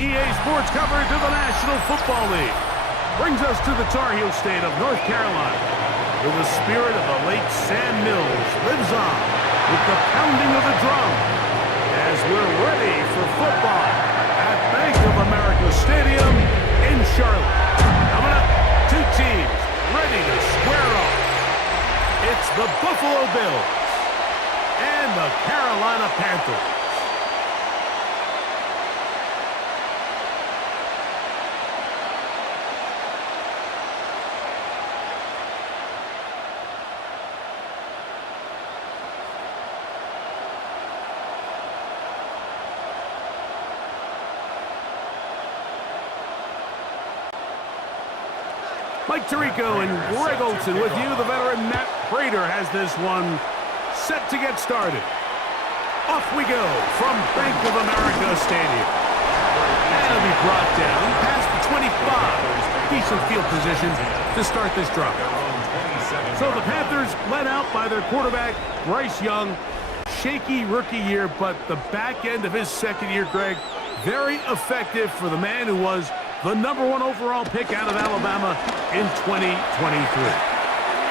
EA Sports coverage of the National Football League brings us to the Tar Heel state of North Carolina, where the spirit of the late Sam Mills lives on with the pounding of the drum as we're ready for football at Bank of America Stadium in Charlotte. Coming up, two teams ready to square off. It's the Buffalo Bills and the Carolina Panthers. Mike Tirico and Greg Olson with you. The veteran Matt Prater has this one set to get started. Off we go from Bank of America Stadium. And it'll be brought down past the 25. Decent field position to start this drive. So the Panthers led out by their quarterback, Bryce Young. Shaky rookie year, but the back end of his second year, Greg, very effective for the man who was the #1 overall pick out of Alabama in 2023.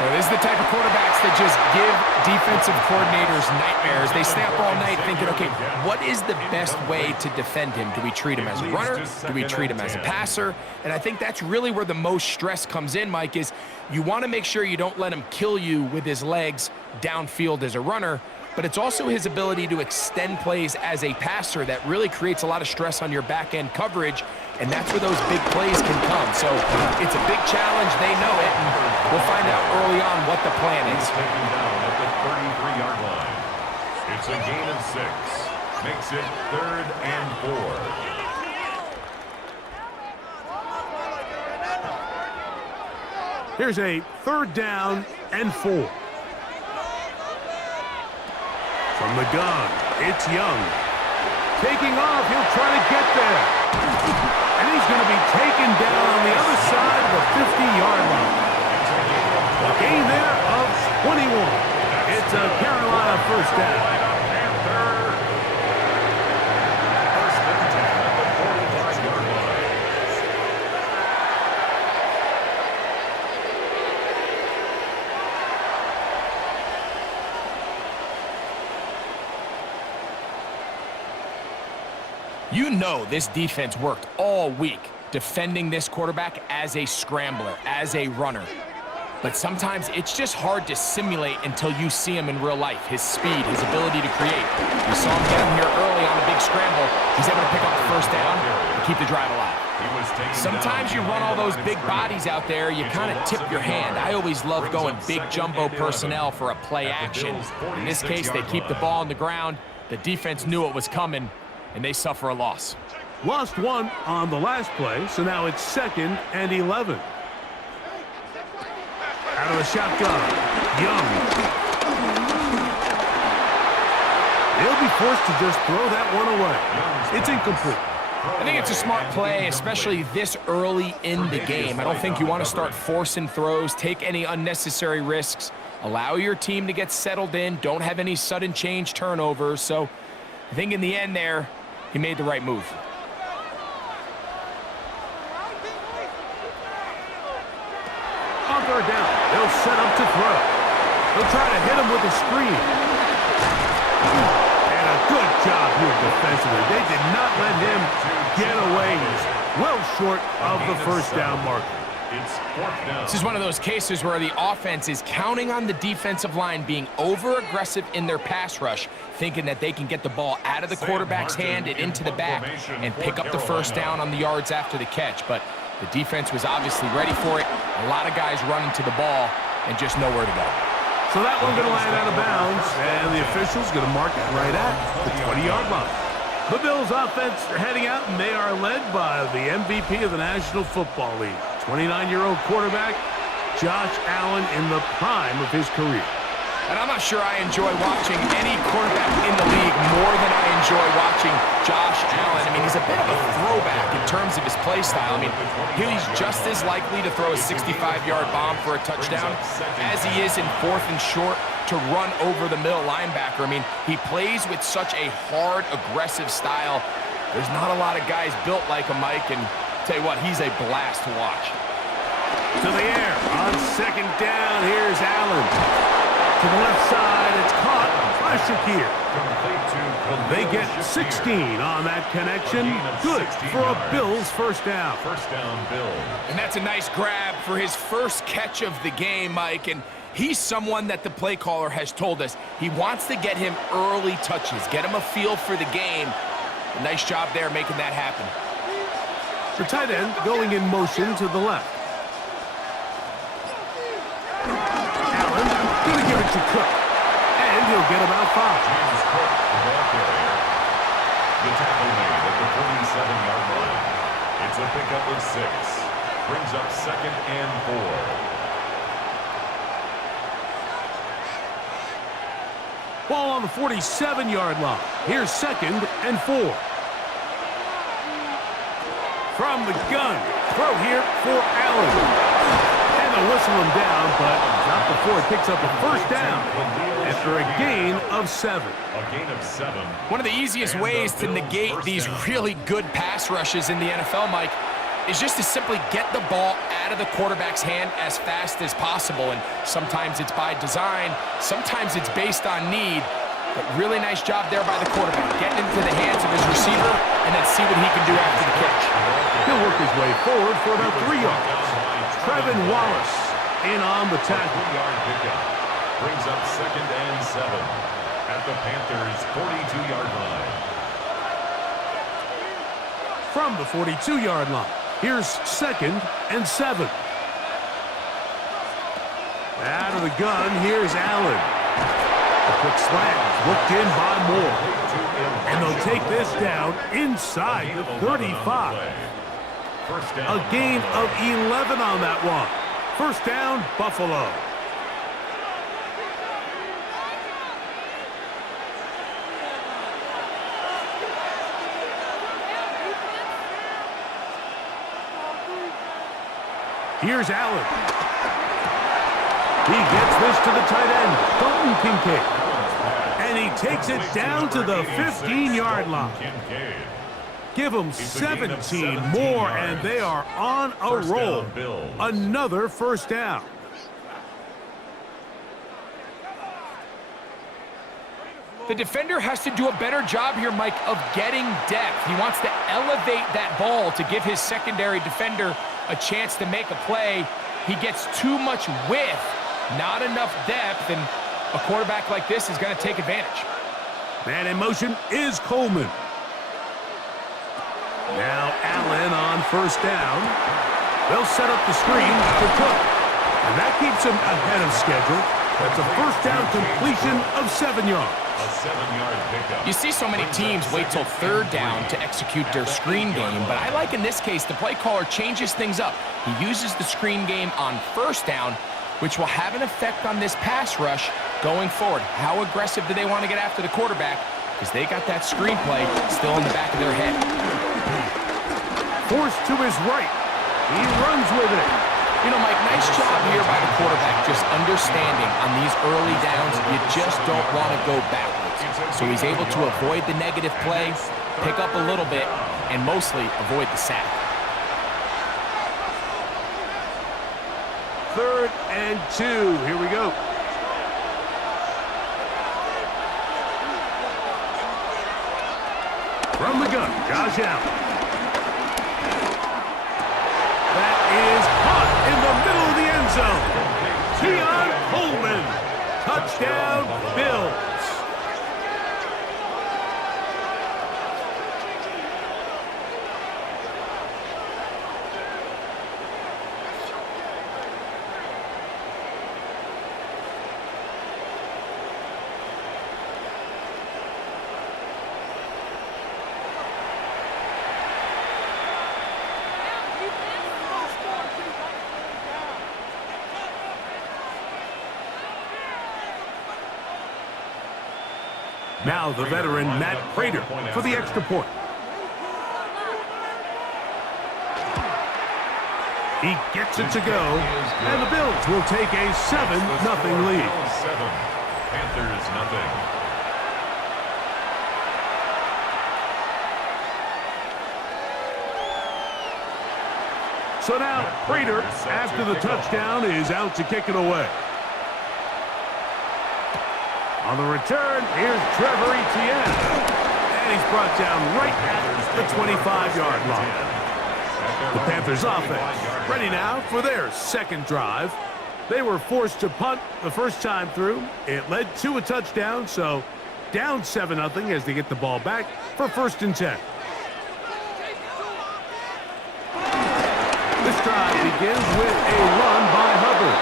Well, this is the type of quarterbacks that just give defensive coordinators nightmares. They stay up all night thinking, okay, what is the best way to defend him? Do we treat him as a runner? Do we treat him as a passer? And I think that's really where the most stress comes in, Mike, is you want to make sure you don't let him kill you with his legs downfield as a runner, but it's also his ability to extend plays as a passer that really creates a lot of stress on your back-end coverage, and that's where those big plays can come. So it's a big challenge. They know it, and we'll find out early on what the plan is. Taken down at the 33-yard line. It's a gain of 6. Makes it 3rd and 4. Here's a 3rd down and 4. From the gun, it's Young. Taking off, he'll try to get there. And he's going to be taken down on the other side of the 50-yard line. A gain there of 21. It's a Carolina first down. First and 10 at the 45-yard line. You know this defense worked all week defending this quarterback as a scrambler, as a runner. But sometimes it's just hard to simulate until you see him in real life. His speed, his ability to create. We saw him get him here early on a big scramble. He's able to pick up the first down and keep the drive alive. Sometimes you run all those big bodies out there, you kind of tip your hand. I always love going big jumbo personnel for a play action. In this case, they keep the ball on the ground. The defense knew it was coming, and they suffer a loss. Lost one on the last play, so now it's 2nd and 11. Out of the shotgun, Young. He'll be forced to just throw that one away. It's incomplete. I think it's a smart play, especially this early in the game. I don't think you want to start forcing throws, take any unnecessary risks, allow your team to get settled in, don't have any sudden change turnovers. So I think in the end there, he made the right move. On 3rd down, they'll set up to throw. They'll try to hit him with a screen. And a good job here defensively. They did not let him get away. He's well short of the first down marker. It's 4th down. This is one of those cases where the offense is counting on the defensive line being over-aggressive in their pass rush, thinking that they can get the ball out of the quarterback's hand and into the back and pick up the first down on the yards after the catch. But the defense was obviously ready for it. A lot of guys running to the ball and just nowhere to go. So that one's going to land out of bounds, and the official's going to mark it right at the 20-yard line. The Bills offense are heading out, and they are led by the MVP of the National Football League, 29-year-old quarterback Josh Allen in the prime of his career. And I'm not sure I enjoy watching any quarterback in the league more than I enjoy watching Josh Allen. I mean, he's a bit of a throwback in terms of his play style. I mean, he's just as likely to throw a 65-yard bomb for a touchdown as he is in 4th and short to run over the middle linebacker. I mean, he plays with such a hard, aggressive style There's not a lot of guys built like him, Mike, and tell you what, he's a blast to watch. To the air. On second down, here's Allen. To the left side, it's caught by Shakir. They get 16 on that connection. Good for a Bills first down. First down, Bills. And that's a nice grab for his first catch of the game, Mike. And he's someone that the play caller has told us he wants to get him early touches, get him a feel for the game. A nice job there making that happen. The tight end going in motion to the left. Allen going to give it to Cook. And he'll get about 5. James Cook, the ball carrier. The tackle made at the 47-yard line. It's a pickup of 6. Brings up 2nd and 4. Ball on the 47-yard line. Here's 2nd and 4. From the gun. Throw here for Allen. And they'll whistle him down, but not before it picks up a first down after a gain of 7. A gain of 7. One of the easiest ways to negate these really good pass rushes in the NFL, Mike, is just to simply get the ball out of the quarterback's hand as fast as possible. And sometimes it's by design, sometimes it's based on need. But really nice job there by the quarterback, getting into the hands of his receiver and then see what he can do after the catch. He'll work his way forward for about 3 yards. Trevin Wallace in on the tackle. 3-yard pickup. Brings up 2nd and 7 at the Panthers' 42-yard line. From the 42-yard line, here's 2nd and 7. Out of the gun, here's Allen. A quick slant, looked in by Moore. And they'll take this down inside the 35. A gain of 11 on that one. First down, Buffalo. Here's Allen. He gets this to the tight end, Dalton Kincaid. And he takes it down to the 15-yard line. Give them 17 more, and they are on a roll. Another first down. The defender has to do a better job here, Mike, of getting depth. He wants to elevate that ball to give his secondary defender a chance to make a play. He gets too much width, not enough depth, and a quarterback like this is going to take advantage. Man in motion is Coleman. Now Allen on first down. They'll set up the screen for Cook. And that keeps him ahead of schedule. That's a first down completion of 7 yards. A 7-yard pickup. You see so many teams wait till third down to execute their screen game, but I like in this case the play caller changes things up. He uses the screen game on first down, which will have an effect on this pass rush going forward. How aggressive do they want to get after the quarterback? Because they got that screenplay still in the back of their head. Forced to his right. He runs with it. You know, Mike, nice job here by the quarterback, just understanding on these early downs, you just don't want to go backwards. So he's able to avoid the negative play, pick up a little bit, and mostly avoid the sack. 3rd and 2. Here we go. From the gun, Josh Allen. That is caught in the middle of the end zone. Keon Coleman. Touchdown, Bills. Now the veteran Matt Prater for the extra point. He gets it to go, and the Bills will take a 7-0 lead. 7. Panthers 0. So now Prater, after the touchdown, is out to kick it away. On the return, here's Trevor Etienne. And he's brought down right at the 25-yard line. The Panthers offense ready now for their second drive. They were forced to punt the first time through. It led to a touchdown, so down 7-0 as they get the ball back for 1st and 10. This drive begins with a run by Hubbard.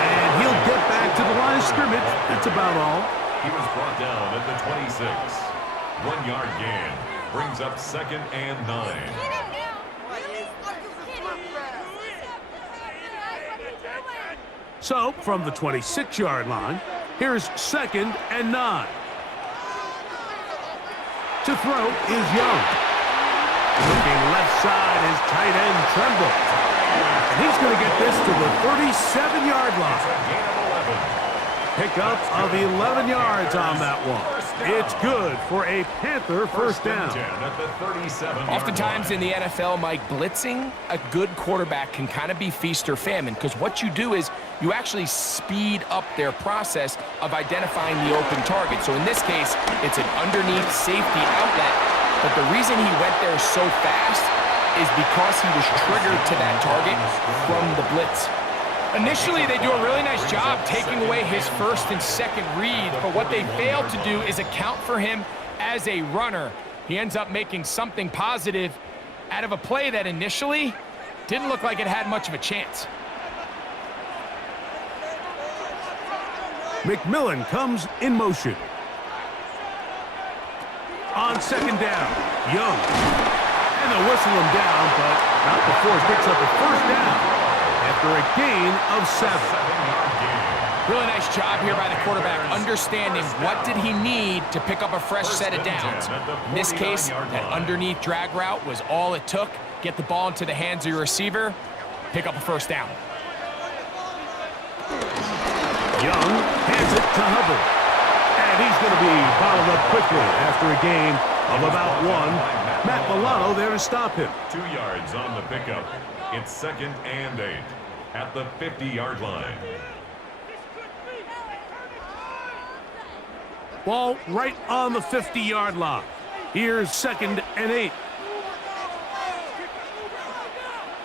And he'll get back to the line of scrimmage. That's about all. He was brought down at the 26. 1-yard gain. Brings up 2nd and 9. So, from the 26-yard line, here's 2nd and 9. To throw is Young. Looking left side is tight end Tremble. And he's going to get this to the 37-yard line. Pickup of 11 yards on that one. It's good for a Panther first down. Oftentimes in the NFL, Mike, blitzing a good quarterback can kind of be feast or famine, because what you do is you actually speed up their process of identifying the open target. So in this case, it's an underneath safety outlet, but the reason he went there so fast is because he was triggered to that target from the blitz. Initially, they do a really nice job taking away his 1st and 2nd reads, but what they failed to do is account for him as a runner. He ends up making something positive out of a play that initially didn't look like it had much of a chance. McMillan comes in motion. On 2nd down, Young. And they'll whistle him down, but not before he picks up a 1st down. After a gain of 7. Really nice job here by the quarterback, understanding what did he need to pick up a fresh set of downs. In this case, that underneath drag route was all it took. Get the ball into the hands of your receiver, pick up a 1st down. Young hands it to Hubbard. And he's going to be bottled up quickly after a gain of about 1. Matt Milano there to stop him. 2 yards on the pickup. It's 2nd and 8 at the 50-yard line. Ball right on the 50-yard line. Here's 2nd and 8.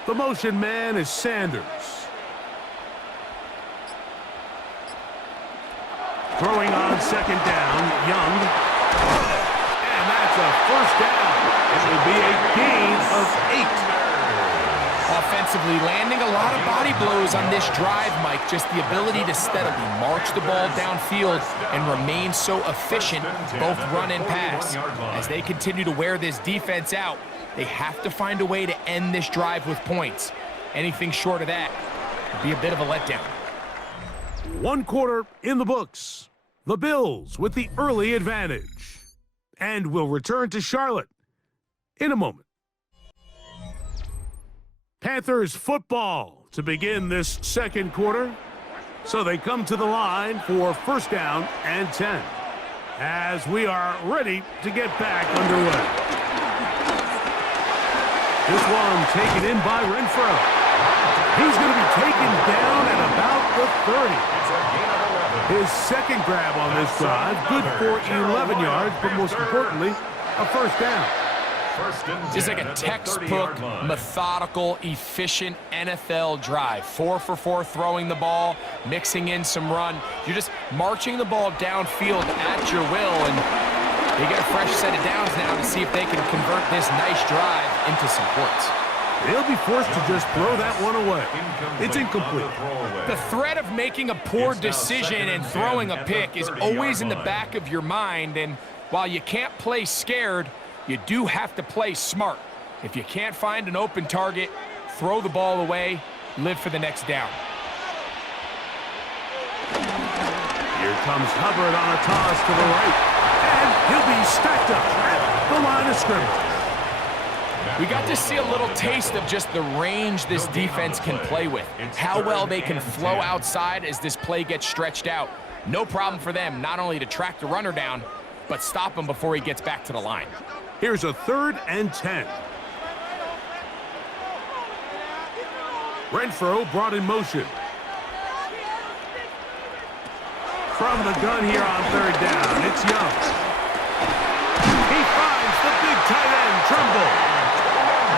The motion man is Sanders. Throwing on 2nd down, Young. And that's a 1st down. It will be a gain of 8. Offensively, landing a lot of body blows on this drive, Mike. Just the ability to steadily march the ball downfield and remain so efficient, both run and pass. As they continue to wear this defense out, they have to find a way to end this drive with points. Anything short of that would be a bit of a letdown. 1 quarter in the books. The Bills with the early advantage. And we'll return to Charlotte in a moment. Panthers football to begin this 2nd quarter. So they come to the line for 1st down and 10 as we are ready to get back underway. This one taken in by Renfro. He's going to be taken down at about the 30. His 2nd grab on this drive, good for 11 yards, but most importantly, a 1st down. Just like a textbook, methodical, efficient NFL drive. 4 for 4 throwing the ball, mixing in some run. You're just marching the ball downfield at your will, and they get a fresh set of downs now to see if they can convert this nice drive into some points. They'll be forced to just throw that one away. It's incomplete. The threat of making a poor decision and throwing a pick is always in the back of your mind, and while you can't play scared, you do have to play smart. If you can't find an open target, throw the ball away, live for the next down. Here comes Hubbard on a toss to the right. And he'll be stacked up at the line of scrimmage. We got to see a little taste of just the range this defense can play with. How well they can flow outside as this play gets stretched out. No problem for them not only to track the runner down, but stop him before he gets back to the line. Here's a 3rd and 10. Renfro brought in motion. From the gun here on third down, it's Young. He finds the big tight end, Trumbull.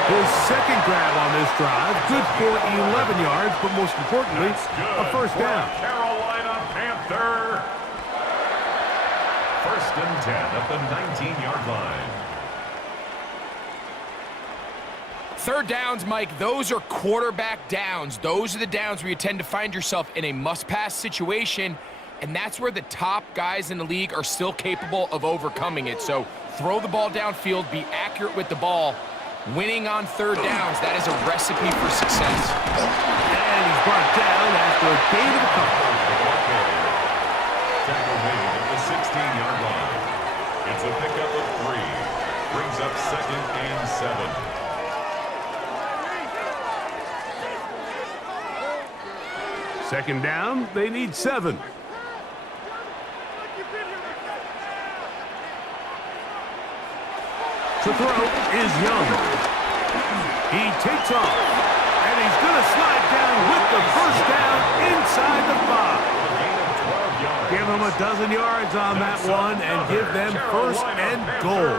His second grab on this drive, good for 11 yards, but most importantly, a first down. Carolina Panther. First and 10 at the 19-yard line. Third downs, Mike, those are quarterback downs. Those are the downs where you tend to find yourself in a must-pass situation, and that's where the top guys in the league are still capable of overcoming it. So throw the ball downfield, be accurate with the ball. Winning on third downs, that is a recipe for success. And he's brought down after a gain of a couple. Tackle made at the 16-yard line. It's a pickup of 3. Brings up second and 7. Second down, they need 7. To throw is Young. He takes off, and he's going to slide down with the first down inside the 5. Give them a dozen yards on that one and give them first and goal.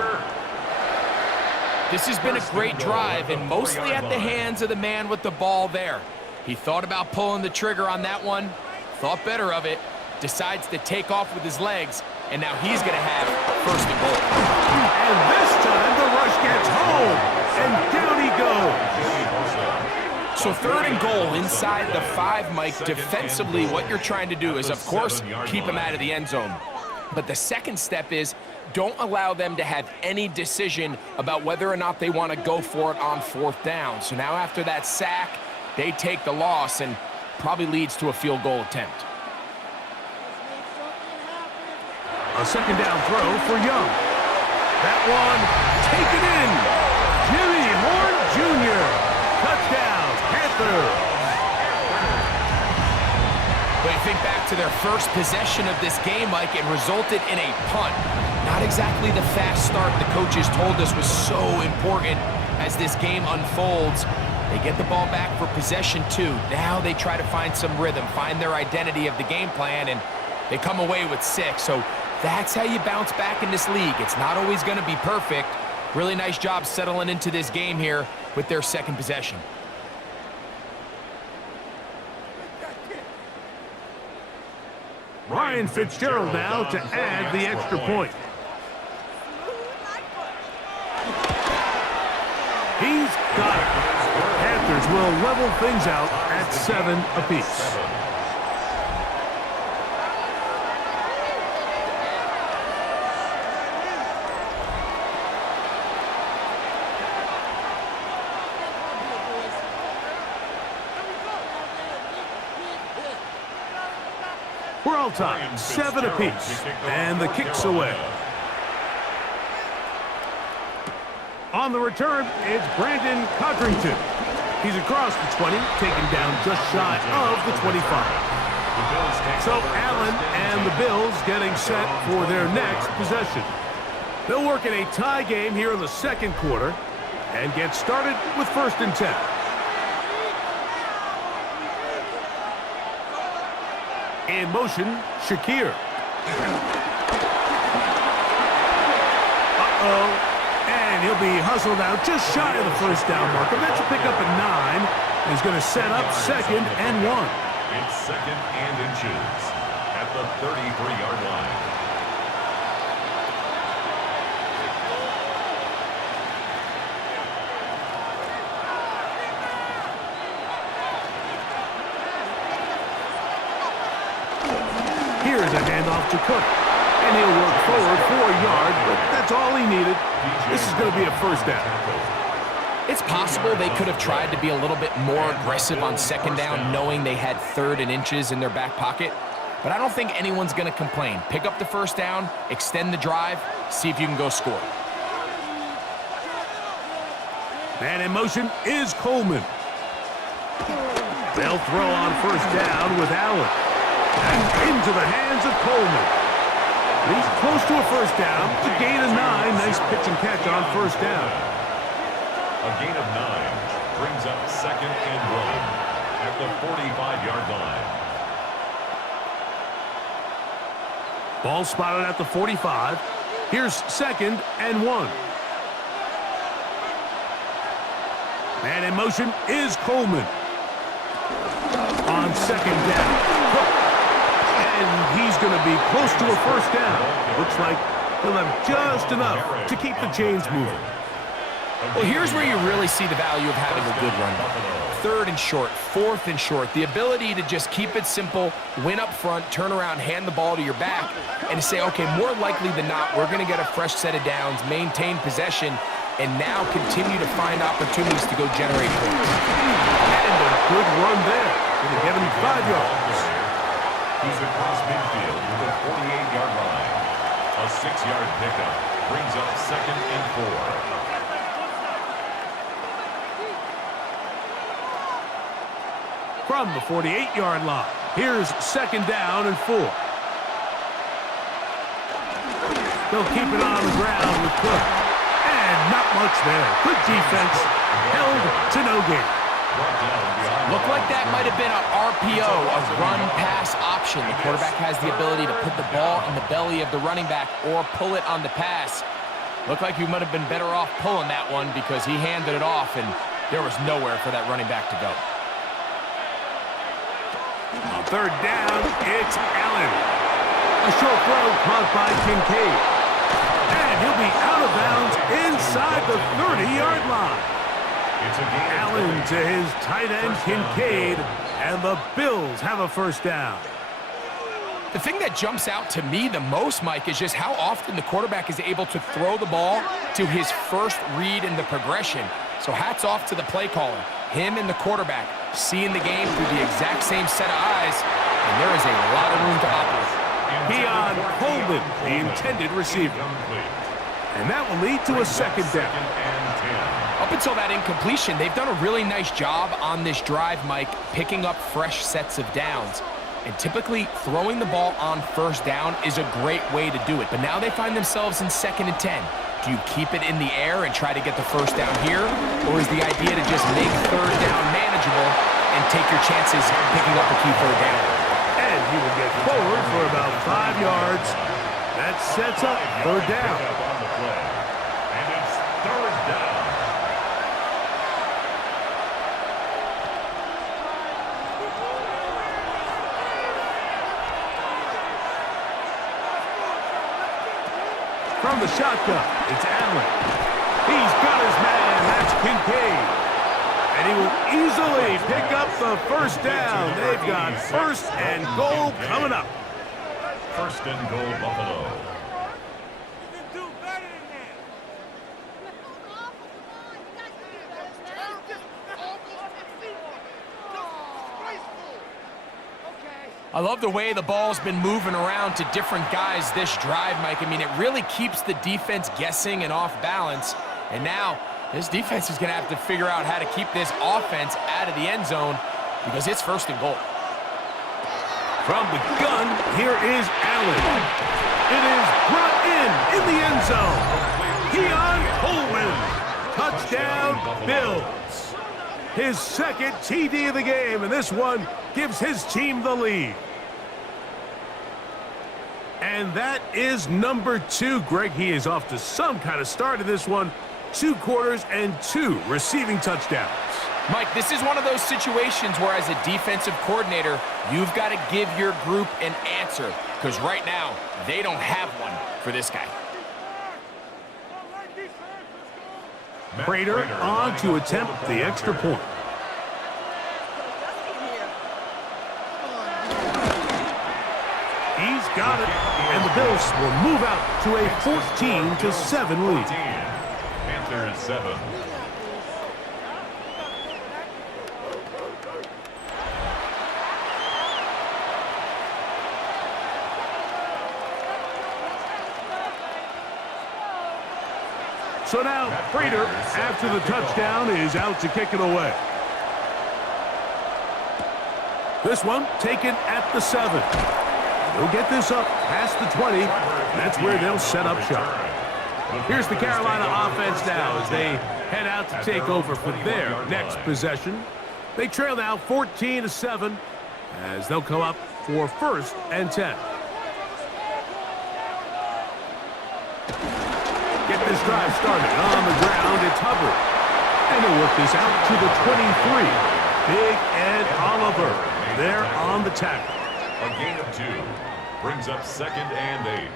This has been a great drive, and mostly at the hands of the man with the ball there. He thought about pulling the trigger on that one, thought better of it, decides to take off with his legs, and now he's going to have first and goal. And this time the rush gets home, and down he goes. So third and goal inside the 5, Mike. Defensively, what you're trying to do is, of course, keep him out of the end zone. But the second step is don't allow them to have any decision about whether or not they want to go for it on fourth down. So now after that sack, they take the loss and probably leads to a field goal attempt. A second down throw for Young. That one taken in. Jimmy Horn Jr. Touchdown, Panthers. But I think back to their first possession of this game, Mike, it resulted in a punt. Not exactly the fast start the coaches told us was so important as this game unfolds. They get the ball back for possession 2. Now they try to find some rhythm, find their identity of the game plan, and they come away with 6. So that's how you bounce back in this league. It's not always going to be perfect. Really nice job settling into this game here with their second possession. Ryan Fitzgerald now to add the extra point. He's got it. Panthers will level things out at 7 apiece. We're all tied, 7 apiece, and the kick's away. On the return, it's Brandon Codrington. He's across the 20, taken down just shy of the 25. So Allen and the Bills getting set for their next possession. They'll work in a tie game here in the second quarter and get started with first and 10. In motion, Shakir. Uh-oh. And he'll be hustled out just shy of the first down marker. That's a pickup at 9. He's going to set up second and 1. It's second and inches at the 33-yard line. Here's a handoff to Cook. And he'll work forward for a yard, but that's all he needed. This is going to be a first down. It's possible they could have tried to be a little bit more aggressive on second down, knowing they had third and inches in their back pocket. But I don't think anyone's going to complain. Pick up the first down, extend the drive, see if you can go score. Man in motion is Coleman. They'll throw on first down with Allen. And into the hands of Coleman. He's close to a first down. It's a gain of 9. Nice pitch and catch on first down. A gain of 9 brings up second and 1. at the 45-yard line. Ball spotted at the 45. Here's 2nd and 1. Man in motion is Coleman. On 2nd down. And he's going to be close to a 1st down. Looks like he'll have just enough to keep the chains moving. Well, here's where you really see the value of having a good run. 3rd and short, 4th and short. The ability to just keep it simple, win up front, turn around, hand the ball to your back, and to say, okay, more likely than not, we're going to get a fresh set of downs, maintain possession, and now continue to find opportunities to go generate points. And a good run there. Going to get him 5 yards. He's across midfield to the 48-yard line. A 6-yard pickup brings up 2nd and 4. From the 48-yard line, here's 2nd down and 4. They'll keep it on the ground with Cook. And not much there. Good defense. Held to no gain. Looked like that might have been an RPO, a run-pass option. The quarterback has the ability to put the ball in the belly of the running back or pull it on the pass. Looked like he might have been better off pulling that one because he handed it off, and there was nowhere for that running back to go. On 3rd down, it's Allen. A short throw caught by Kincaid. And he'll be out of bounds inside the 30-yard line. Allen to his tight end, Kincaid, and the Bills have a 1st down. The thing that jumps out to me the most, Mike, is just how often the quarterback is able to throw the ball to his first read in the progression. So hats off to the play caller. Him and the quarterback seeing the game through the exact same set of eyes, and there is a lot of room to operate. Keon Coleman, the intended receiver. And that will lead to a 2nd down. Up until that incompletion, they've done a really nice job on this drive, Mike, picking up fresh sets of downs. And typically, throwing the ball on 1st down is a great way to do it. But now they find themselves in 2nd and 10. Do you keep it in the air and try to get the 1st down here? Or is the idea to just make 3rd down manageable and take your chances picking up a key 3rd down? And he will get forward for about 5 yards. That sets up 3rd down. And it's 3rd down. From the shotgun, it's Allen. He's got his man. That's Kincaid. And he will easily pick up the 1st down. They've got 1st and goal coming up. 1st and goal, Buffalo. I love the way the ball's been moving around to different guys this drive, Mike. I mean, it really keeps the defense guessing and off balance. And now, this defense is going to have to figure out how to keep this offense out of the end zone because it's 1st and goal. From the gun, here is Allen. It is brought in the end zone. Keon Coleman. Touchdown, Bills. His 2nd TD of the game, and this one gives his team the lead. And that is number 2. Greg, he is off to some kind of start in this one. 2 quarters and 2 receiving touchdowns. Mike, this is one of those situations where as a defensive coordinator, you've got to give your group an answer because right now, they don't have one for this guy. Prater on to attempt the extra point. He's got it, and the Bills will move out to a 14-7 lead. Panthers 7. So now, Prater, after the touchdown, is out to kick it away. This one taken at the 7. They'll get this up past the 20. That's where they'll set up shop. Here's the Carolina offense now as they head out to take over for their next possession. They trail now 14-7 as they'll come up for 1st and 10. Get this drive started on the ground. It's Hubbard. And they'll work this out to the 23. Big Ed Oliver there on the tackle. A gain of 2 brings up 2nd and 8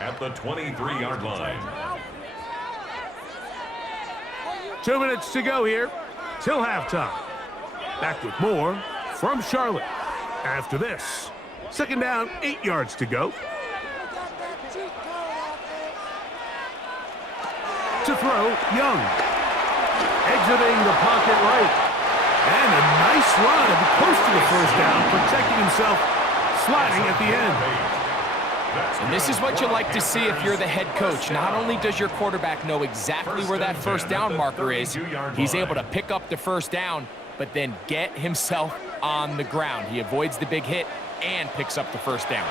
at the 23-yard line. 2 minutes to go here till halftime. Back with more from Charlotte. After this, 2nd down, 8 yards to go. To throw, Young. Exiting the pocket right. And a nice run close to the 1st down, protecting himself, sliding at the end. And this is what you like to see if you're the head coach. Not only does your quarterback know exactly where that 1st down marker is, he's able to pick up the 1st down, but then get himself on the ground. He avoids the big hit and picks up the 1st down.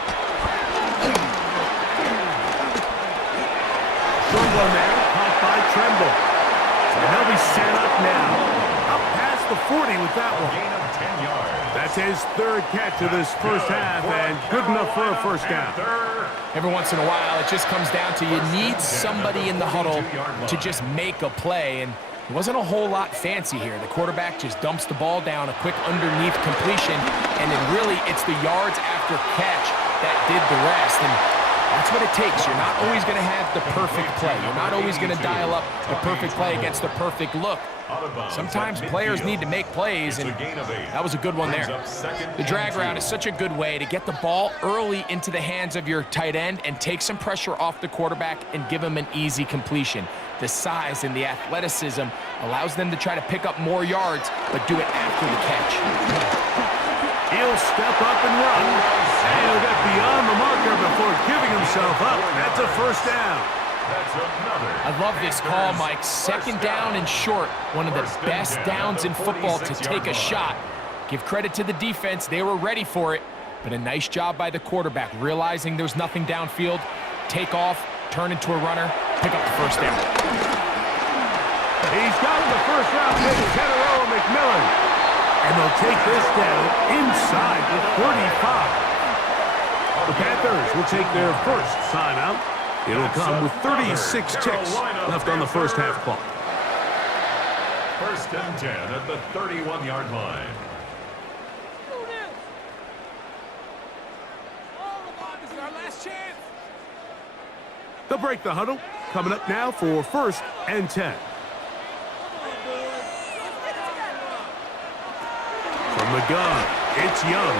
Short one there, caught by Tremble. And they'll be set up now. Up past the 40 with that one. Gain of 10 yards. That's his 3rd catch of this 1st half, and good enough for a 1st down. Every once in a while, it just comes down to you need somebody in the huddle to just make a play, and it wasn't a whole lot fancy here. The quarterback just dumps the ball down, a quick underneath completion, and then really it's the yards after catch that did the rest. And that's what it takes. You're not always going to have the perfect play. You're not always going to dial up the perfect play against the perfect look. Sometimes players need to make plays, and that was a good one there. The drag route is such a good way to get the ball early into the hands of your tight end and take some pressure off the quarterback and give him an easy completion. The size and the athleticism allows them to try to pick up more yards, but do it after the catch. He'll step up and run, and he'll get beyond the marker before giving himself up. That's a 1st down. I love this call, Mike. 2nd down and short. One of the best downs in football to take a shot. Give credit to the defense. They were ready for it. But a nice job by the quarterback, realizing there's nothing downfield. Take off, turn into a runner, pick up the 1st down. He's got the 1st round pick, Kennerow McMillan. And they'll take this down inside the 35. The Panthers will take their 1st timeout. It'll come with 36 ticks left on the 1st half clock. 1st and 10 at the 31-yard line. They'll break the huddle. Coming up now for 1st and 10. From the gun, it's Young.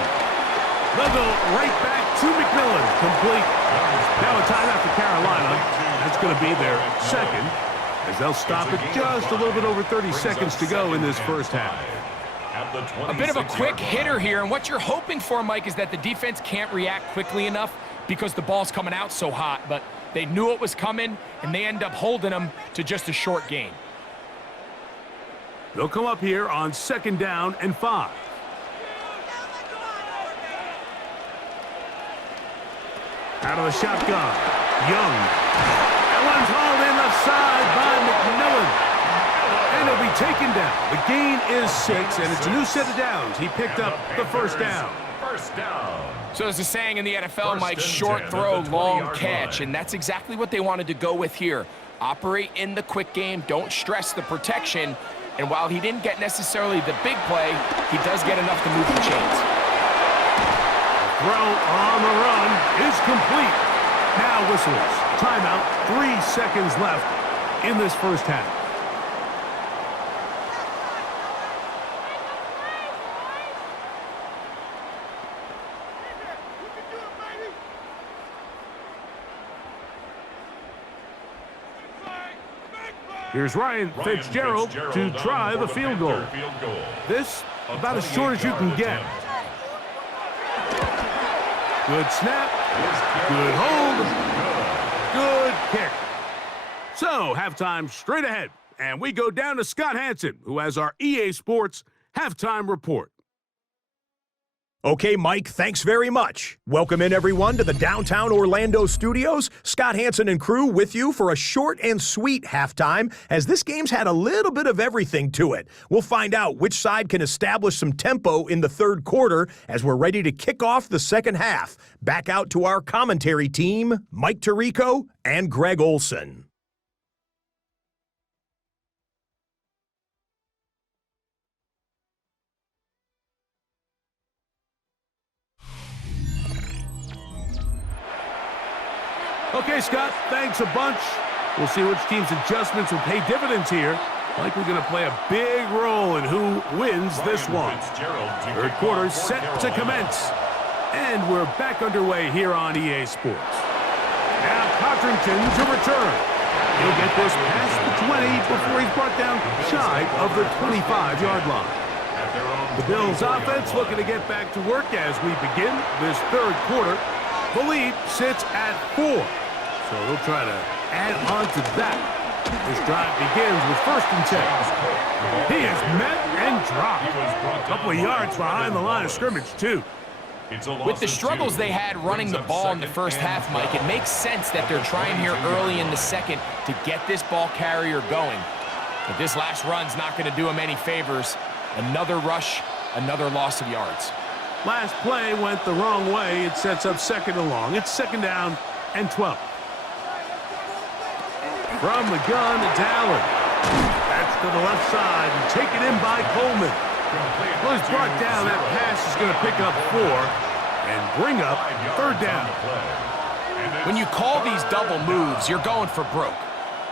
They'll go right back to McMillan, complete. Now a timeout for Carolina. That's going to be their 2nd, as they'll stop it just a little bit over 30 seconds to go in this 1st half. A bit of a quick hitter here, and what you're hoping for, Mike, is that the defense can't react quickly enough because the ball's coming out so hot, but they knew it was coming, and they end up holding them to just a short gain. They'll come up here on 2nd down and 5. Out of the shotgun, Young. That one's hauled in left side by McMillan. And he'll be taken down. The gain is 6, and it's a new set of downs. He picked up the 1st down. 1st down. So there's a saying in the NFL, Mike, short throw, long catch, and that's exactly what they wanted to go with here. Operate in the quick game, don't stress the protection, and while he didn't get necessarily the big play, he does get enough to move the chains. Throw on the run is complete. Now whistles. Timeout. 3 seconds left in this 1st half. Here's Ryan Fitzgerald to try the field goal. This about as short as you can get. Good snap, good hold, good kick. So, halftime straight ahead, and we go down to Scott Hansen, who has our EA Sports halftime report. Okay, Mike, thanks very much. Welcome in, everyone, to the downtown Orlando studios. Scott Hansen and crew with you for a short and sweet halftime, as this game's had a little bit of everything to it. We'll find out which side can establish some tempo in the third quarter as we're ready to kick off the second half. Back out to our commentary team, Mike Tirico and Greg Olson. Okay, Scott, thanks a bunch. We'll see which team's adjustments will pay dividends here. Likely going to play a big role in who wins this one. Third quarter set to commence. And we're back underway here on EA Sports. Now Codrington to return. He'll get this past the 20 before he's brought down shy of the 25-yard line. The Bills offense looking to get back to work as we begin this third quarter. The lead sits at 4, so they'll try to add on to that. This drive begins with 1st and 10. He is met and dropped. A couple of yards behind the line of scrimmage, too. With the struggles they had running the ball in the first half, Mike, it makes sense that they're trying here early in the second to get this ball carrier going. But this last run's not going to do him any favors. Another rush, another loss of yards. Last play went the wrong way. It sets up 2nd and long. It's 2nd down and 12. From the gun, it's Allen. That's to the left side and taken in by Coleman. Well, he's brought down. That pass is going to pick up 4 and bring up 3rd down. When you call these double moves, you're going for broke.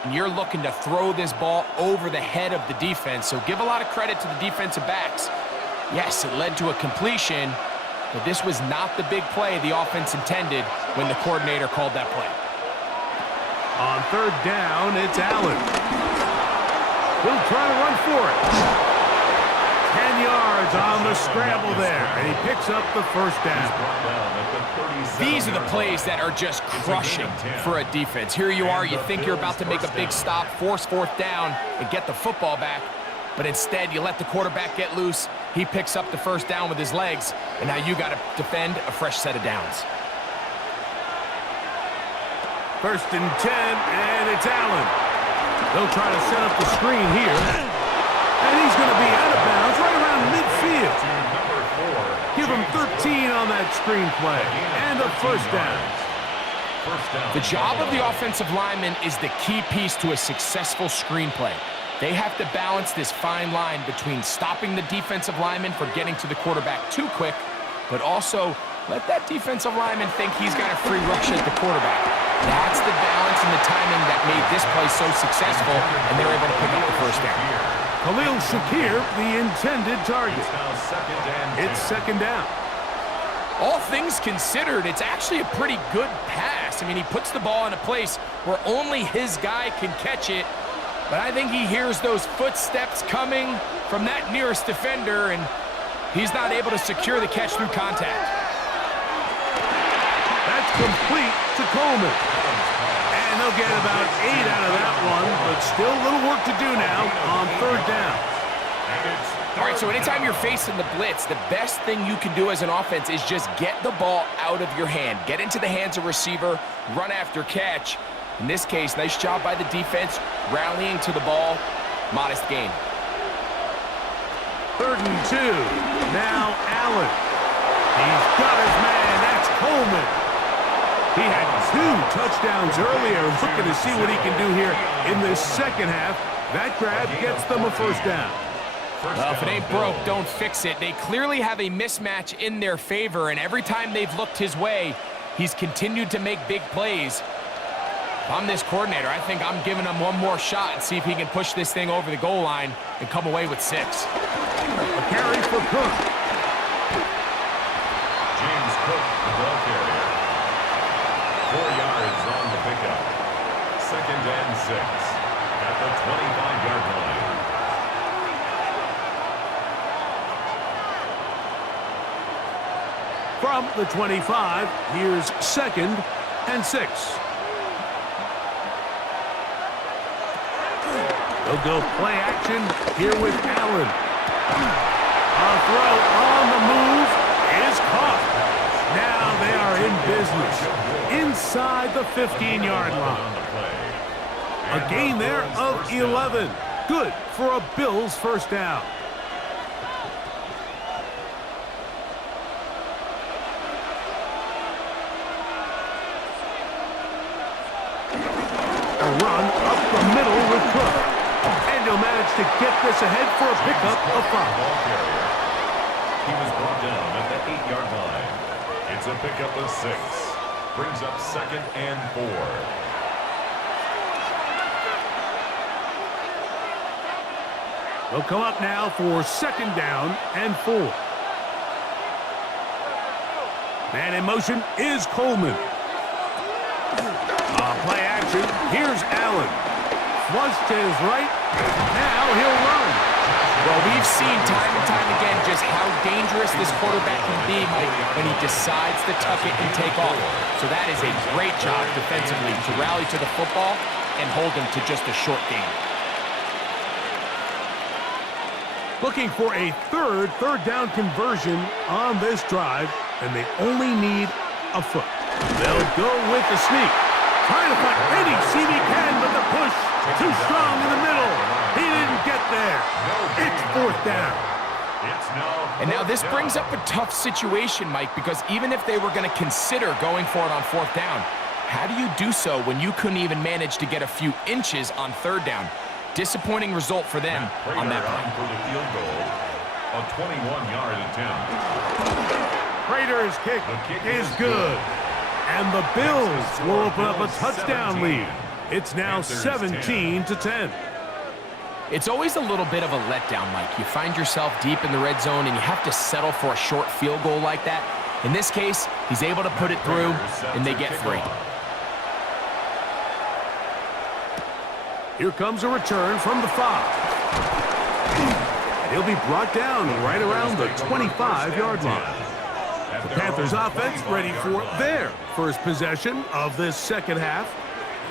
And you're looking to throw this ball over the head of the defense. So give a lot of credit to the defensive backs. Yes, it led to a completion, but this was not the big play the offense intended when the coordinator called that play. On 3rd down, it's Allen. He'll try to run for it. 10 yards on the scramble there, and he picks up the 1st down. These are the plays that are just crushing for a defense. Here you are, you think you're about to make a big stop, force 4th down, and get the football back. But instead, you let the quarterback get loose. He picks up the 1st down with his legs, and now you got to defend a fresh set of downs. 1st and 10, and it's Allen. They'll try to set up the screen here. And he's going to be out of bounds right around midfield. Give him 13 on that screen play, and a 1st down. The job of the offensive lineman is the key piece to a successful screen play. They have to balance this fine line between stopping the defensive lineman from getting to the quarterback too quick, but also let that defensive lineman think he's got a free rush at the quarterback. That's the balance and the timing that made this play so successful, and they're able to pick up the 1st down. Khalil Shakir, the intended target. It's 2nd down. All things considered, it's actually a pretty good pass. I mean, he puts the ball in a place where only his guy can catch it. But I think he hears those footsteps coming from that nearest defender, and he's not able to secure the catch through contact. That's complete to Coleman. And they'll get about 8 out of that one, but still a little work to do now on 3rd down. All right, so anytime you're facing the blitz, the best thing you can do as an offense is just get the ball out of your hand. Get into the hands of receiver, run after catch. In this case, nice job by the defense, rallying to the ball. Modest gain. 3rd and 2. Now Allen. He's got his man. That's Coleman. He had 2 touchdowns earlier. Looking to see what he can do here in this second half. That grab gets them a 1st down. Well, if it ain't broke, don't fix it. They clearly have a mismatch in their favor, and every time they've looked his way, he's continued to make big plays. If I'm this coordinator, I think I'm giving him one more shot and see if he can push this thing over the goal line and come away with 6. A carry for Cook. James Cook, the ball carrier. 4 yards on the pickup. 2nd and 6 at the 25-yard line. From the 25, here's 2nd and 6. They'll go play action here with Allen. A throw on the move is in business inside the 15-yard line. A gain there of 11. Good for a Bills first down. A run up the middle with Cook. And he'll manage to get this ahead for a pickup of 5. He was brought down at the 8-yard line. It's a pickup of 6. Brings up 2nd and 4. They'll come up now for 2nd down and 4. Man in motion is Coleman. Play action. Here's Allen. Flush to his right. Now he'll run. Well, we've seen time and time again just how dangerous this quarterback can be, Mike, when he decides to tuck it and take off. So that is a great job defensively to rally to the football and hold him to just a short gain. Looking for a third down conversion on this drive, and they only need a foot. They'll go with the sneak. Trying to find any seam he can, but the push too strong in the middle. He didn't get there. It's 4th down. And now this brings up a tough situation, Mike, because even if they were going to consider going for it on 4th down, how do you do so when you couldn't even manage to get a few inches on 3rd down? Disappointing result for them on that play. For the field goal, a 21-yard attempt. Prater's kick is good. And the Bills will open up a touchdown lead. It's now 17-10. It's always a little bit of a letdown, Mike. You find yourself deep in the red zone and you have to settle for a short field goal like that. In this case, he's able to put it through, and they get 3. Here comes a return from the 5. And he'll be brought down right around the 25-yard line. The Panthers offense ready for their first possession of this second half.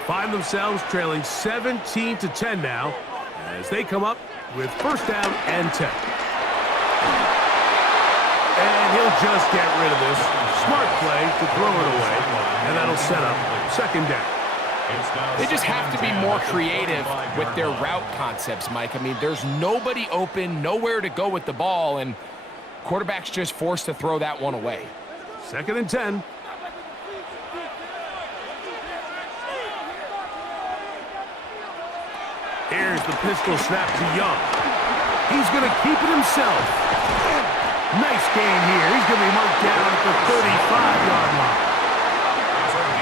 Find themselves trailing 17-10 now as they come up with 1st down and 10. And he'll just get rid of this. Smart play to throw it away, and that'll set up 2nd down. They just have to be more creative with their route concepts, Mike. I mean, there's nobody open, nowhere to go with the ball, and quarterback's just forced to throw that one away. 2nd and 10. Here's the pistol snap to Young. He's going to keep it himself. Nice gain here. He's going to be marked down at the 35-yard line.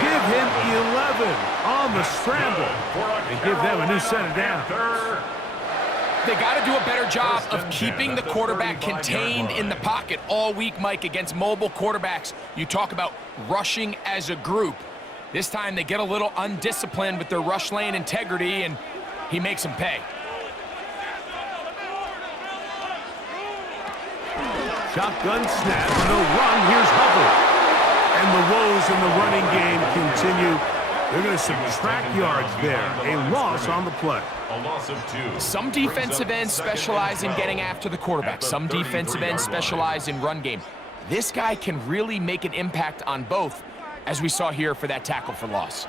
Give him 11 on the scramble and give them a new set of downs. They got to do a better job of keeping the quarterback contained in the pocket all week, Mike, against mobile quarterbacks. You talk about rushing as a group. This time they get a little undisciplined with their rush lane integrity, and he makes them pay. Shotgun snap, no run. Here's Hubbard. And the woes in the running game continue. They're going to subtract yards there. A loss on the play. A loss of 2. Some defensive ends specialize in getting after the quarterback. Some defensive ends specialize in run game. This guy can really make an impact on both, as we saw here for that tackle for loss.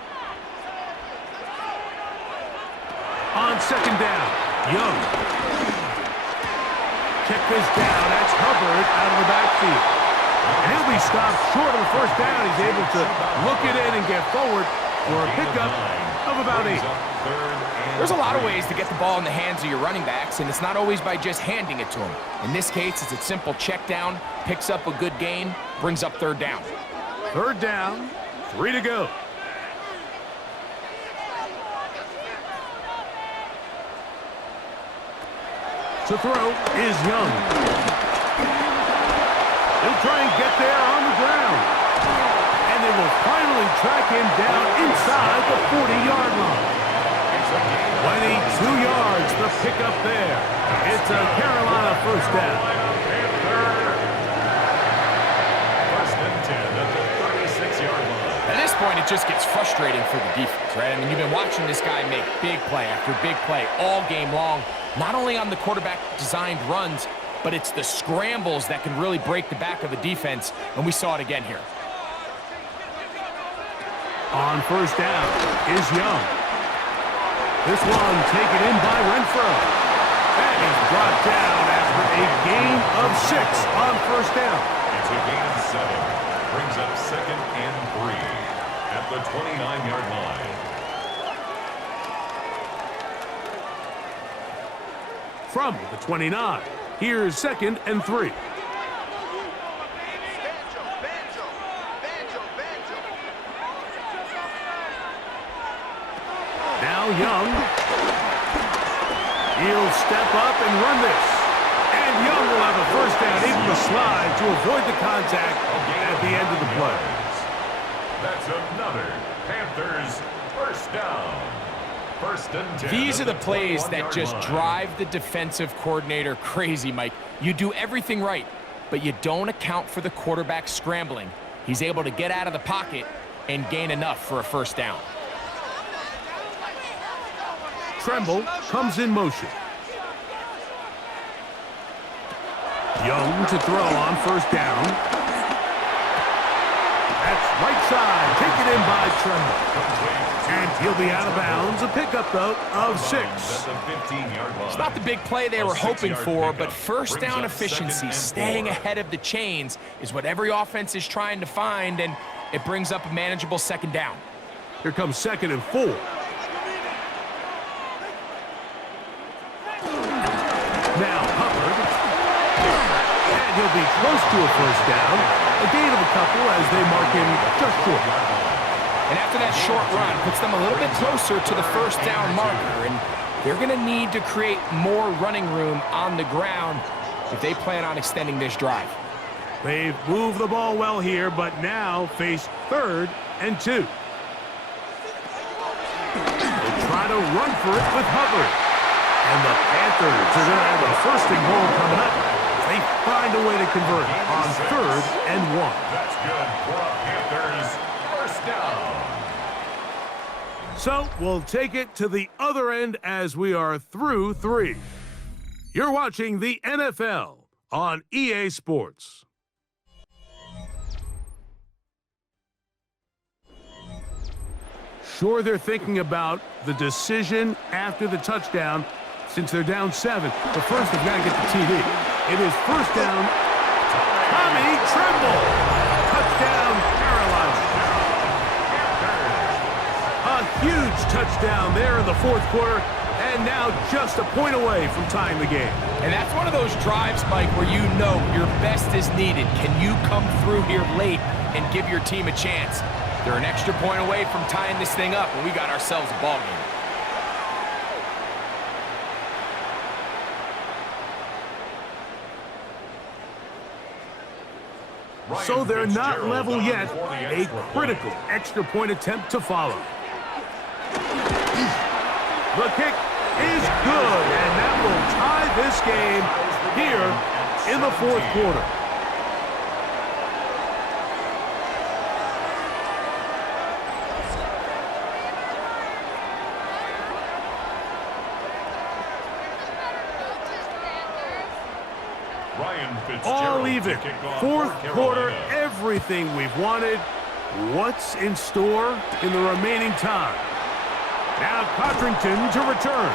On 2nd down, Young. Check this down. That's Hubbard out of the backfield. And he'll be stopped short of the 1st down. He's able to look it in and get forward for a pickup of about 8. There's a lot of ways to get the ball in the hands of your running backs, and it's not always by just handing it to them. In this case, it's a simple check down, picks up a good gain, brings up 3rd down. 3rd down, 3 to go. To throw is Young. He'll try and get there on the ground. And they will finally track him down inside the 40-yard line. 22 yards, the pickup there. It's a Carolina 1st down. 1st and 10 at the 36-yard line. At this point, it just gets frustrating for the defense, right? I mean, you've been watching this guy make big play after big play all game long, not only on the quarterback-designed runs, but it's the scrambles that can really break the back of the defense, and we saw it again here. On first down is Young. This one taken in by Renfro. And he's brought down after a gain of 6 on first down. It's a gain of 7. Brings up 2nd and 3 at the 29-yard line. From the 29, here's 2nd and 3. Now Young. He'll step up and run this. And Young will have a first down, able to slide to avoid the contact at the end of the play. That's another Panthers first down. First and 10. These are the plays that just drive the defensive coordinator crazy, Mike. You do everything right, but you don't account for the quarterback scrambling. He's able to get out of the pocket and gain enough for a first down. Tremble comes in motion. Young to throw on first down. That's right side, taken in by Tremble. And he'll be out of bounds. A pickup, though, of 6. It's not the big play they were hoping for, but first down efficiency, staying ahead of the chains, is what every offense is trying to find, and it brings up a manageable second down. Here comes 2nd and 4. Now Hubbard. And he'll be close to a first down. A gain of a couple as they mark him just short. And after that short run, puts them a little bit closer to the first down marker. And they're going to need to create more running room on the ground if they plan on extending this drive. They've moved the ball well here, but now face 3rd and 2. They try to run for it with Hubbard. And the Panthers are going to have a first and goal coming up. They find a way to convert on 3rd and 1. That's good for a Panthers first down. So we'll take it to the other end as we are through 3. You're watching the NFL on EA Sports. Sure, they're thinking about the decision after the touchdown since they're down 7. But first, they've got to get the TV. It is first down. Tommy Tremble. Touchdown, Carolina. A huge touchdown there in the 4th quarter. And now just a point away from tying the game. And that's one of those drives, Mike, where you know your best is needed. Can you come through here late and give your team a chance? They're an extra point away from tying this thing up, and we got ourselves a ball game. So they're not level yet. A critical extra point attempt to follow. The kick is good, and that will tie this game here in the 4th quarter. All even. 4th quarter, everything we've wanted. What's in store in the remaining time? Now Codrington to return.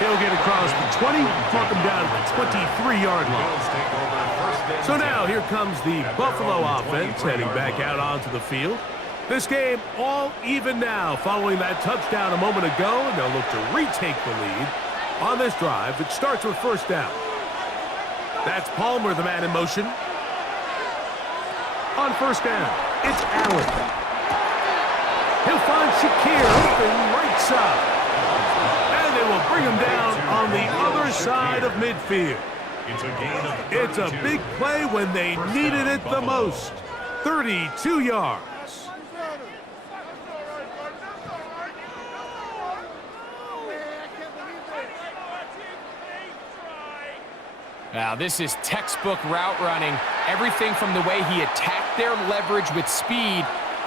He'll get across the 20, talk him down to the 23-yard line. So now here comes the Buffalo offense heading back out onto the field. This game all even now following that touchdown a moment ago, and they'll look to retake the lead on this drive that starts with first down. That's Palmer, the man in motion. On first down, it's Allen. He'll find Shakir open right side. And they will bring him down on the other side of midfield. It's a big play when they needed it the most. 32 yards. Now, this is textbook route running. Everything from the way he attacked their leverage with speed,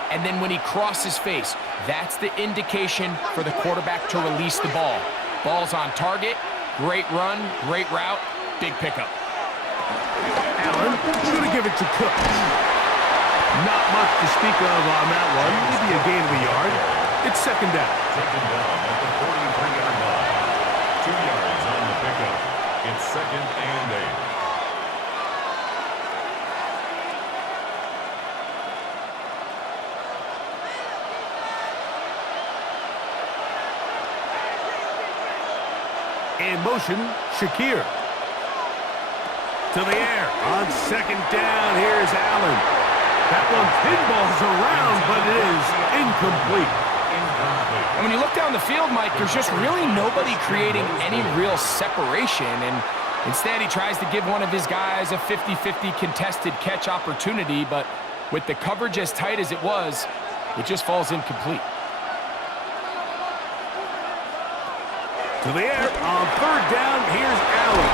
and then when he crosses face, that's the indication for the quarterback to release the ball. Ball's on target, great run, great route, big pickup. Allen going to give it to Cook. Not much to speak of on that one. Maybe a gain of a yard. It's second down. Taken down at the 43-yard line. 2 yards on the pickup. It's second and 8. In motion, Shakir. To the air. On second down, here's Allen. That one pinballs around, but it is incomplete. And when you look down the field, Mike, there's just really nobody creating any real separation. And instead, he tries to give one of his guys a 50-50 contested catch opportunity. But with the coverage as tight as it was, it just falls incomplete. To the air. On third down, here's Allen.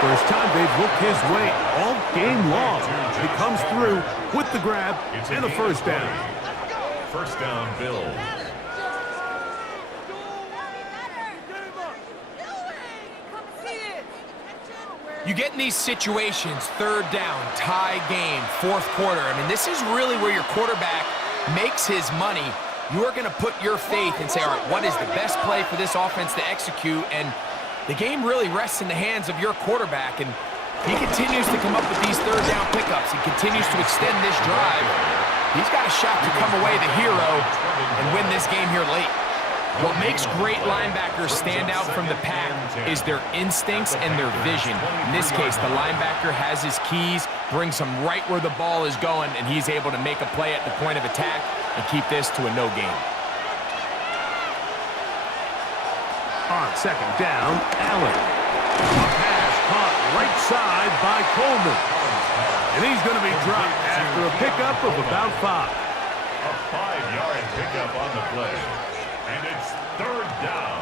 First time they've looked his way all game long. He comes through with the grab and the first down. First down, Bills. You get in these situations, third down, tie game, fourth quarter. I mean, this is really where your quarterback makes his money. You're going to put your faith and say, all right, what is the best play for this offense to execute? And the game really rests in the hands of your quarterback. And he continues to come up with these third down pickups. He continues to extend this drive. He's got a shot to come away the hero and win this game here late. What makes great linebackers stand out from the pack is their instincts and their vision. In this case, the linebacker has his keys, brings him right where the ball is going, and he's able to make a play at the point of attack and keep this to a no gain. On second down, Allen. A pass caught right side by Coleman. And he's going to be dropped after a pickup of about 5. A 5-yard pickup on the play. And it's third down.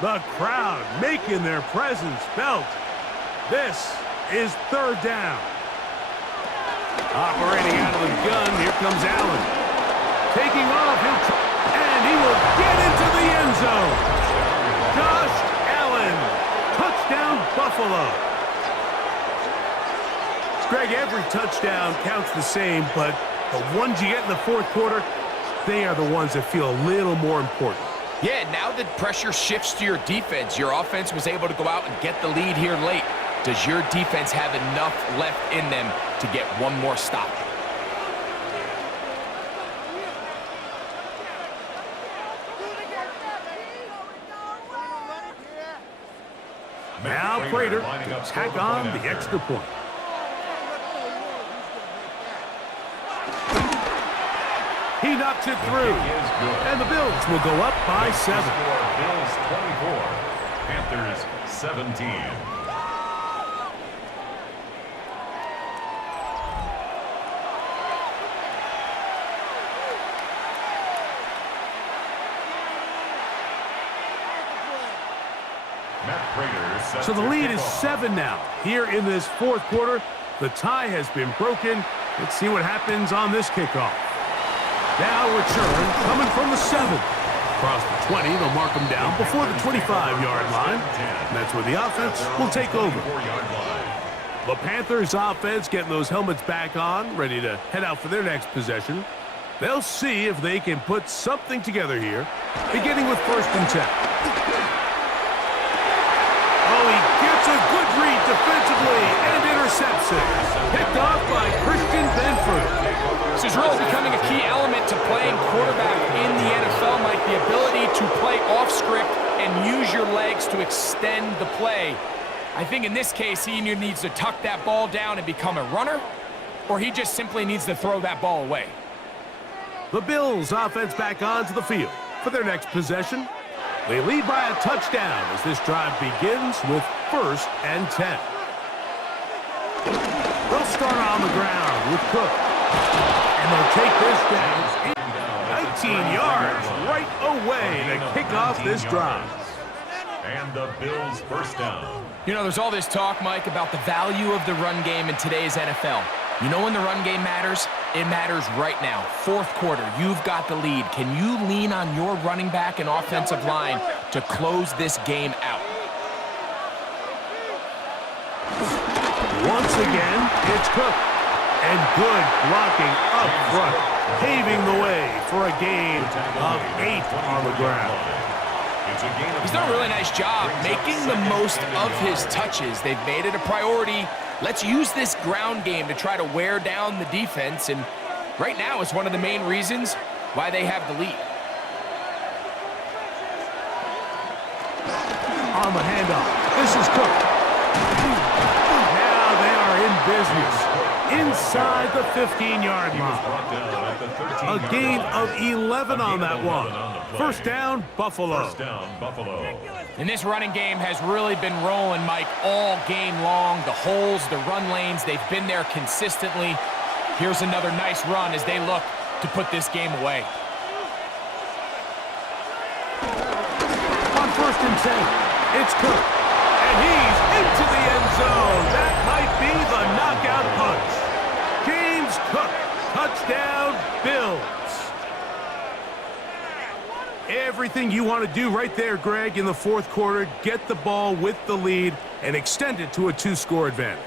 The crowd making their presence felt. This is third down. Operating out of the gun, here comes Allen. Taking off, and he will get into the end zone. Josh Allen, touchdown Buffalo. Greg, every touchdown counts the same, but the ones you get in the fourth quarter, they are the ones that feel a little more important. Yeah, now the pressure shifts to your defense. Your offense was able to go out and get the lead here late. Does your defense have enough left in them to get one more stop? Now Prater to tack on the extra point. He knocks it through, and the Bills will go up by 7. Bills 24, Panthers 17. So the lead is 7 now. Here in this fourth quarter, the tie has been broken. Let's see what happens on this kickoff. Now return coming from the 7. Across the 20, they'll mark them down before the 25-yard line. And that's where the offense will take over. The Panthers offense getting those helmets back on, ready to head out for their next possession. They'll see if they can put something together here, beginning with 1st and 10. Oh, he gets a good read defensively and intercepts it. Picked off by Christian Benford. This is really becoming a key element to playing quarterback in the NFL, Mike. The ability to play off script and use your legs to extend the play. I think in this case, he either needs to tuck that ball down and become a runner, or he just simply needs to throw that ball away. The Bills offense back onto the field for their next possession. They lead by a touchdown as this drive begins with 1st and 10. They'll start on the ground with Cook. And they'll take this down 19 yards right away to kick off this drive. And the Bills' first down. You know, there's all this talk, Mike, about the value of the run game in today's NFL. You know when the run game matters? It matters right now. Fourth quarter, you've got the lead. Can you lean on your running back and offensive line to close this game out? Once again, it's Cook. And good blocking up front, paving the way for a gain of 8 on the ground. He's done a really nice job making the most of his touches. They've made it a priority. Let's use this ground game to try to wear down the defense, and right now it's one of the main reasons why they have the lead. On the handoff, this is Cook. Now they are in business inside the 15-yard line. A gain of 11 on that one. First down, Buffalo. And this running game has really been rolling, Mike, all game long. The holes, the run lanes, they've been there consistently. Here's another nice run as they look to put this game away. On first and 10, it's Cook. And he's into the end zone. That might be the knockout punch. James Cook, touchdown, Bills. Everything you want to do right there, Greg, in the fourth quarter, get the ball with the lead and extend it to a 2-score advantage.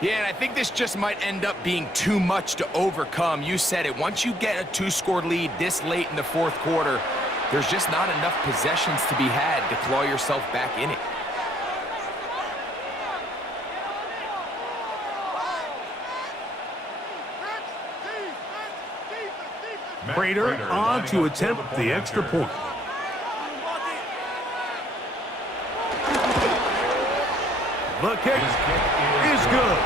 Yeah, and I think this just might end up being too much to overcome. You said it. Once you get a 2-score lead this late in the fourth quarter, there's just not enough possessions to be had to claw yourself back in it. Prater on to attempt the extra point. The kick is good.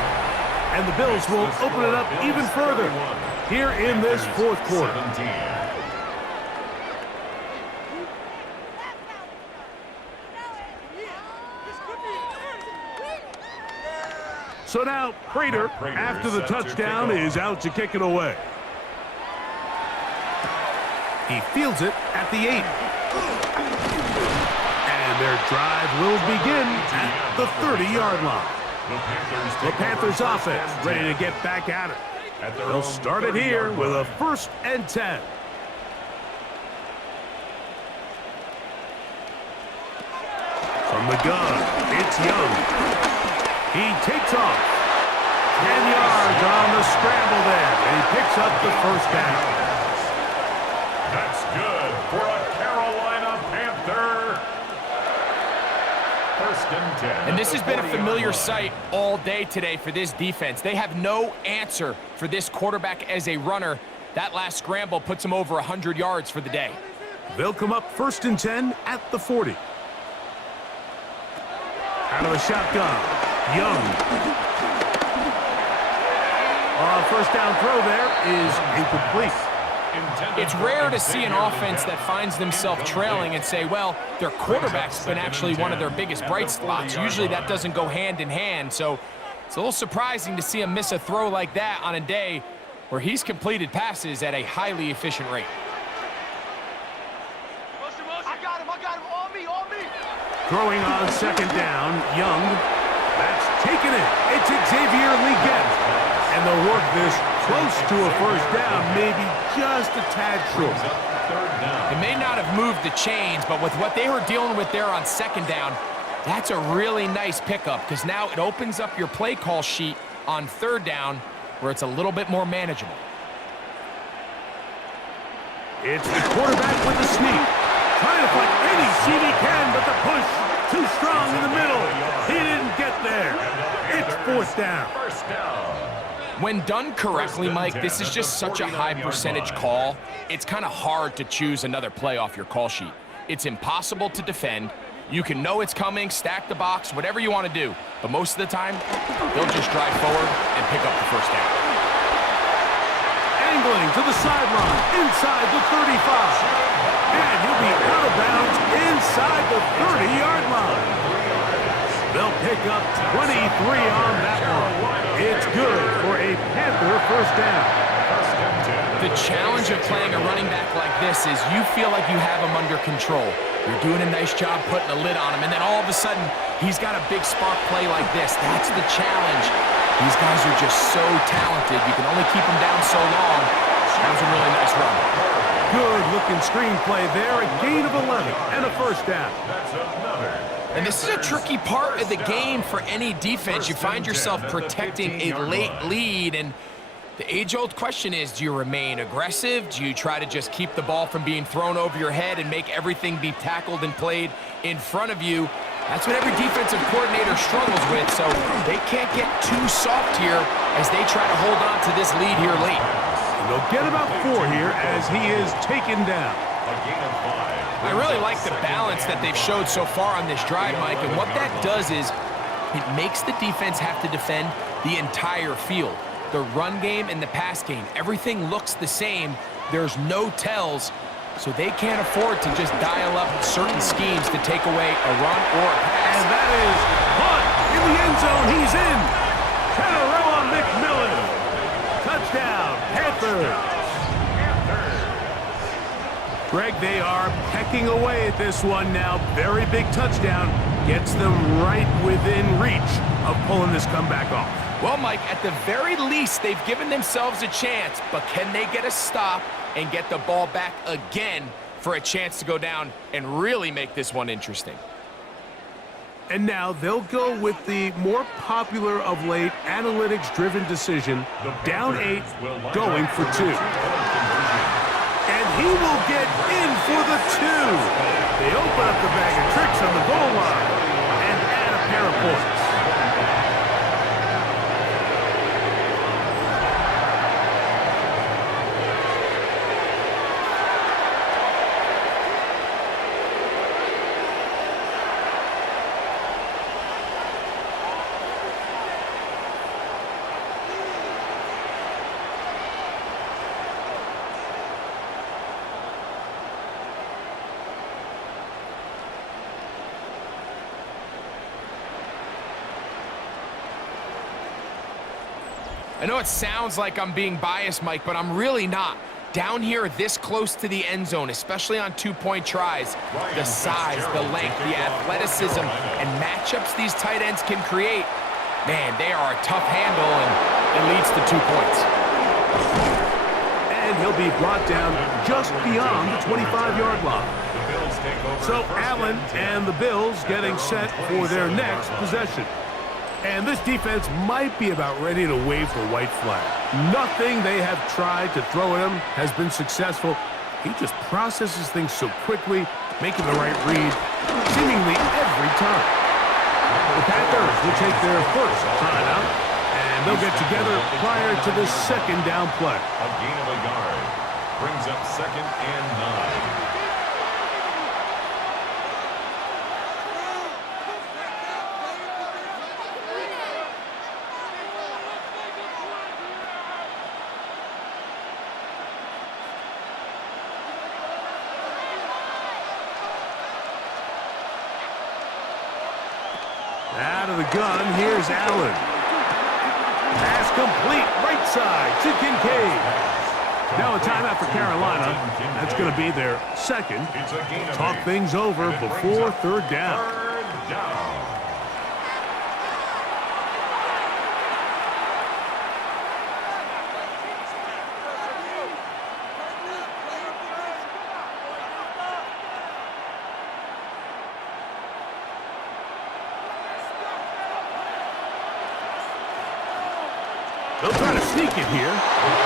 And the Bills will open it up even further here in this fourth quarter. So now Prater, after the touchdown, is out to kick it away. He fields it at the 8. And their drive will begin at the 30-yard line. The Panthers offense ready to get back at it. They'll start it here with a 1st and 10. From the gun, it's Young. He takes off. 10 yards on the scramble there, and he picks up the first down. That's good for a Carolina Panther. 1st and 10. And this has been a familiar sight all day today for this defense. They have no answer for this quarterback as a runner. That last scramble puts him over 100 yards for the day. They'll come up 1st and 10 at the 40. Out of the shotgun, Young. First down throw there is incomplete. It's rare to see an offense that finds themselves trailing and say, well, their quarterback's been actually one of their biggest bright spots. Usually that doesn't go hand in hand, so it's a little surprising to see him miss a throw like that on a day where he's completed passes at a highly efficient rate. I got him, on me. Throwing on 2nd down, Young. That's taken it. It's Xavier Legette. And they'll work this close to a first down, maybe just a tad short. It may not have moved the chains, but with what they were dealing with there on 2nd down, that's a really nice pickup because now it opens up your play call sheet on 3rd down where it's a little bit more manageable. It's the quarterback with the sneak. Trying to find any seam he can, but the push too strong in the middle. He didn't get there. It's 4th down. When done correctly, Mike, this is just such a high percentage call. It's kind of hard to choose another play off your call sheet. It's impossible to defend. You can know it's coming, stack the box, whatever you want to do. But most of the time, they'll just drive forward and pick up the first down. Angling to the sideline, inside the 35. And he'll be out of bounds inside the 30-yard line. They'll pick up 23 on that one. It's good for a Panther first down. The challenge of playing a running back like this is you feel like you have him under control. You're doing a nice job putting a lid on him, and then all of a sudden, he's got a big spark play like this. That's the challenge. These guys are just so talented. You can only keep them down so long. That was a really nice run. Good-looking screenplay there, a gain of 11 and a first down. That's another And this is a tricky part of the game for any defense. You find yourself protecting a late lead, and the age-old question is, do you remain aggressive? Do you try to just keep the ball from being thrown over your head and make everything be tackled and played in front of you? That's what every defensive coordinator struggles with, so they can't get too soft here as they try to hold on to this lead here late. And they'll get about 4 here as he is taken down. A gain of 5. I really like the balance that they've showed so far on this drive, Mike, and what that does is it makes the defense have to defend the entire field. The run game and the pass game, everything looks the same. There's no tells, so they can't afford to just dial up certain schemes to take away a run or a pass. And that is Hunt in the end zone. He's in. Panarella McMillan. Touchdown, Panthers. Greg, they are pecking away at this one now. Very big touchdown. Gets them right within reach of pulling this comeback off. Well, Mike, at the very least, they've given themselves a chance, but can they get a stop and get the ball back again for a chance to go down and really make this one interesting? And now they'll go with the more popular of late analytics-driven decision, down 8, going for 2. And he will get in for the 2. They open up the bag of tricks on the goal line and add a pair of points. I know it sounds like I'm being biased, Mike, but I'm really not. Down here this close to the end zone, especially on 2-point tries, the size, the length, the athleticism, and matchups these tight ends can create, man, they are a tough handle, and it leads to 2 points. And he'll be brought down just beyond the 25-yard line. So Allen and the Bills getting set for their next possession. And this defense might be about ready to wave the white flag. Nothing they have tried to throw at him has been successful. He just processes things so quickly, making the right read seemingly every time. The Panthers will take their first timeout, and they'll get together prior to the second down play. A gain of a yard brings up 2nd and 9. Out of the gun, here's Allen. Pass complete, right side to Kincaid. Now a timeout for Carolina. That's going to be their second. Talk things over before 3rd down. Third down. They'll try to sneak it here.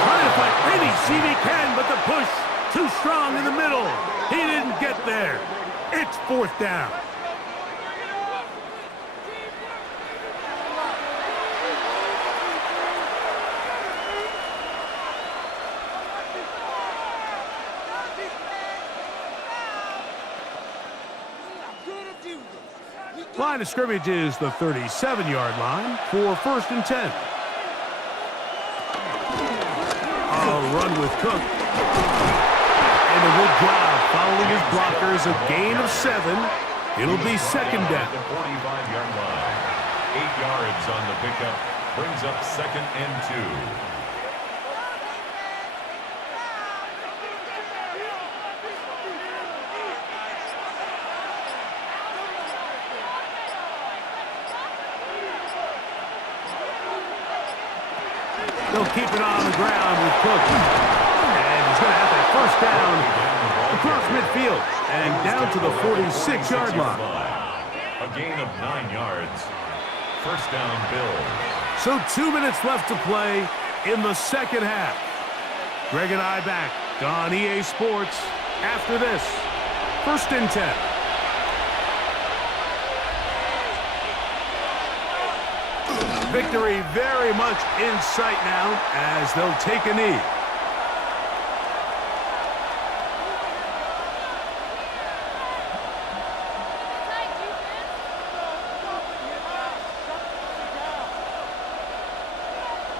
Trying to find any seam he can, but the push too strong in the middle. He didn't get there. It's 4th down. Line of scrimmage is the 37-yard line for 1st and 10. Run with Cook. And a good job following his blockers. A gain of 7. It'll be 2nd down. The 45-yard line. 8 yards on the pickup. Brings up 2nd and 2. They'll keep it on the ground with Cook. And he's going to have that 1st down across midfield and down to the 46-yard line. A A gain of 9 yards. First down, Bills. So 2 minutes left to play in the second half. Greg and I back on EA Sports after this. 1st and 10. Victory very much in sight now as they'll take a knee.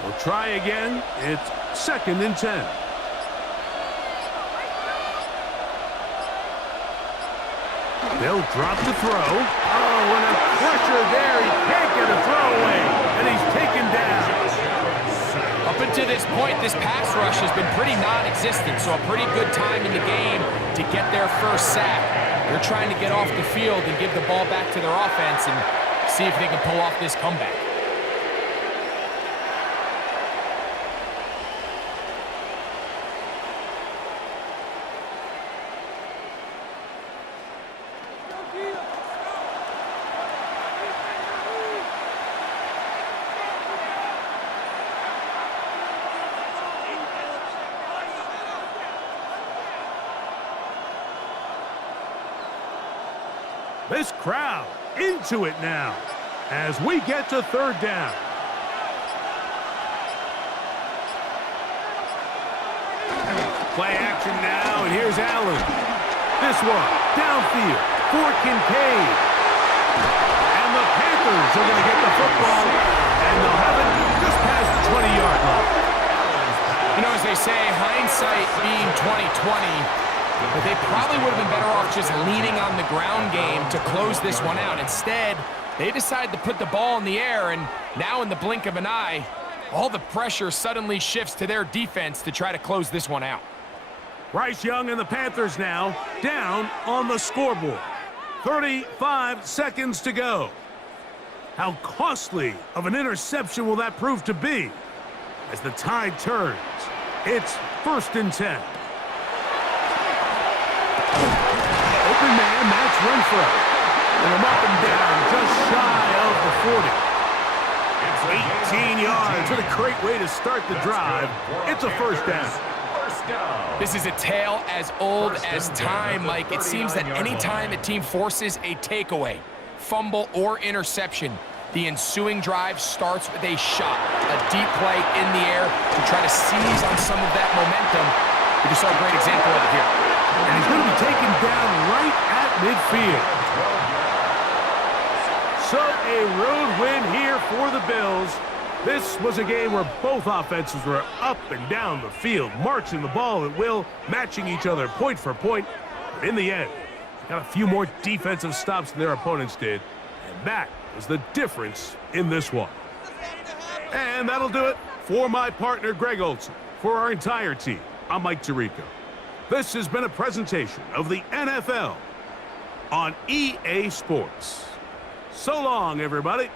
We'll try again. It's 2nd and 10. They'll drop the throw. Oh, and a pressure there. He can't get a throw away, and he's taken down. Up until this point, this pass rush has been pretty non-existent, so a pretty good time in the game to get their first sack. They're trying to get off the field and give the ball back to their offense and see if they can pull off this comeback. This crowd into it now as we get to 3rd down. Play action now, and here's Allen. This one, downfield for Kincaid. And the Panthers are going to get the football, and they'll have it just past the 20-yard line. You know, as they say, hindsight being 20/20, but they probably would have been better off just leaning on the ground game to close this one out. Instead, they decided to put the ball in the air, and now in the blink of an eye, all the pressure suddenly shifts to their defense to try to close this one out. Bryce Young and the Panthers now down on the scoreboard. 35 seconds to go. How costly of an interception will that prove to be? As the tide turns, it's 1st and 10. Open man, that's Renfro. And I'm up and down, just shy of the 40. 18 yards. What a great way to start the drive. It's a 1st down. This is a tale as old as time, Mike. It seems that any time a team forces a takeaway, fumble, or interception, the ensuing drive starts with a shot, a deep play in the air to try to seize on some of that momentum. We just saw a great example of it here. And he's going to be taken down right at midfield. So a road win here for the Bills. This was a game where both offenses were up and down the field, marching the ball at will, matching each other point for point. But in the end, got a few more defensive stops than their opponents did. And that was the difference in this one. And that'll do it for my partner, Greg Olson. For our entire team, I'm Mike Tirico. This has been a presentation of the NFL on EA Sports. So long, everybody.